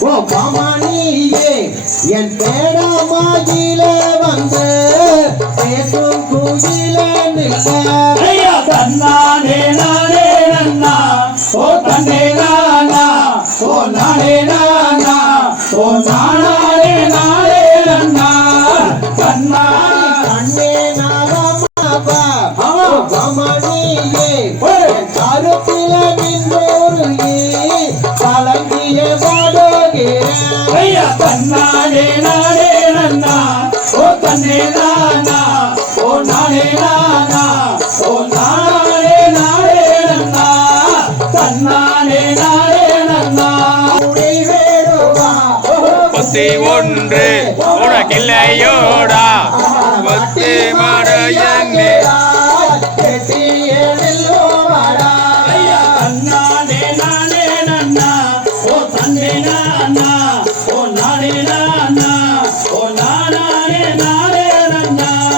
ஓ மாமானியே என் தேடாமாயில வந்து பேசும் குயில ஐயா தன்னானே நானே நன்னா ஓ தன்னே நானா ஓ நானே நானா ஓ நானா தன்னானே நானே நன்னா ஓ தன்னே நானா ஓ நானே நானா ஓ நானே நானே நன்னா தன்னானே நானே நன்னா உடை வேடுவா புத்தி ஒன்று உனக்கில்லையோடா. புத்தி நானே நன்னா ஓ தன்னே நானா ஓ நானே நானா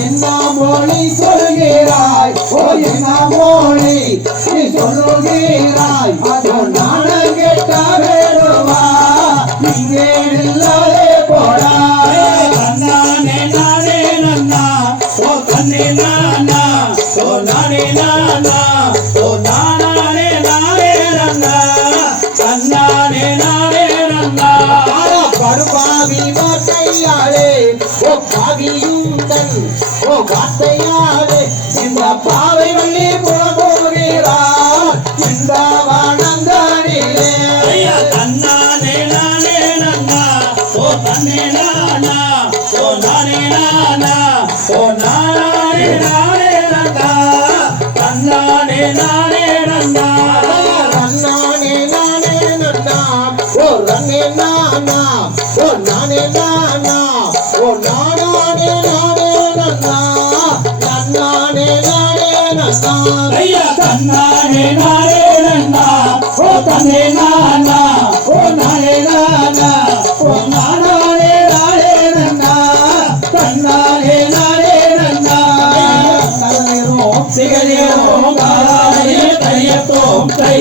என்ன மொழி சொல்கிறாய். ஓ என்ன மொழி நீ சொல்லுகிறாய். அதோ நாணம் கெட்ட வேடுவா இங்கே இல்லாதே போடா. நானே நானே நன்னா ஓ தன்னே நானா ஓ நானே நானா ஓ பருபாவி வார்த்தையாளே ஓ பாவியுந்தன் ஓ வார்த்தையாளே இந்த பாவை வள்ளி புறம்போகிறார் இந்த வானந்தானிலே தன்னானே நானே நன்னா ஓ தன்னே நானா ஓ நானே நானா ஓ நானே நானே நன்னா தன்னானே நானே நன்னா ரன்னே நானா ஓ நானே நானா ஓ நானானே நானே நன்னா நன்னானே நானே நன்னா ஐயா தன்னானே நானே நன்னா ஓ தன்னே நானா ஓ நானே நானா ஓ நானே நானே நன்னா தன்னானே நானே நன்னா நல்லிரும் சிகழியோம் காலையில் கையத்தோம் கை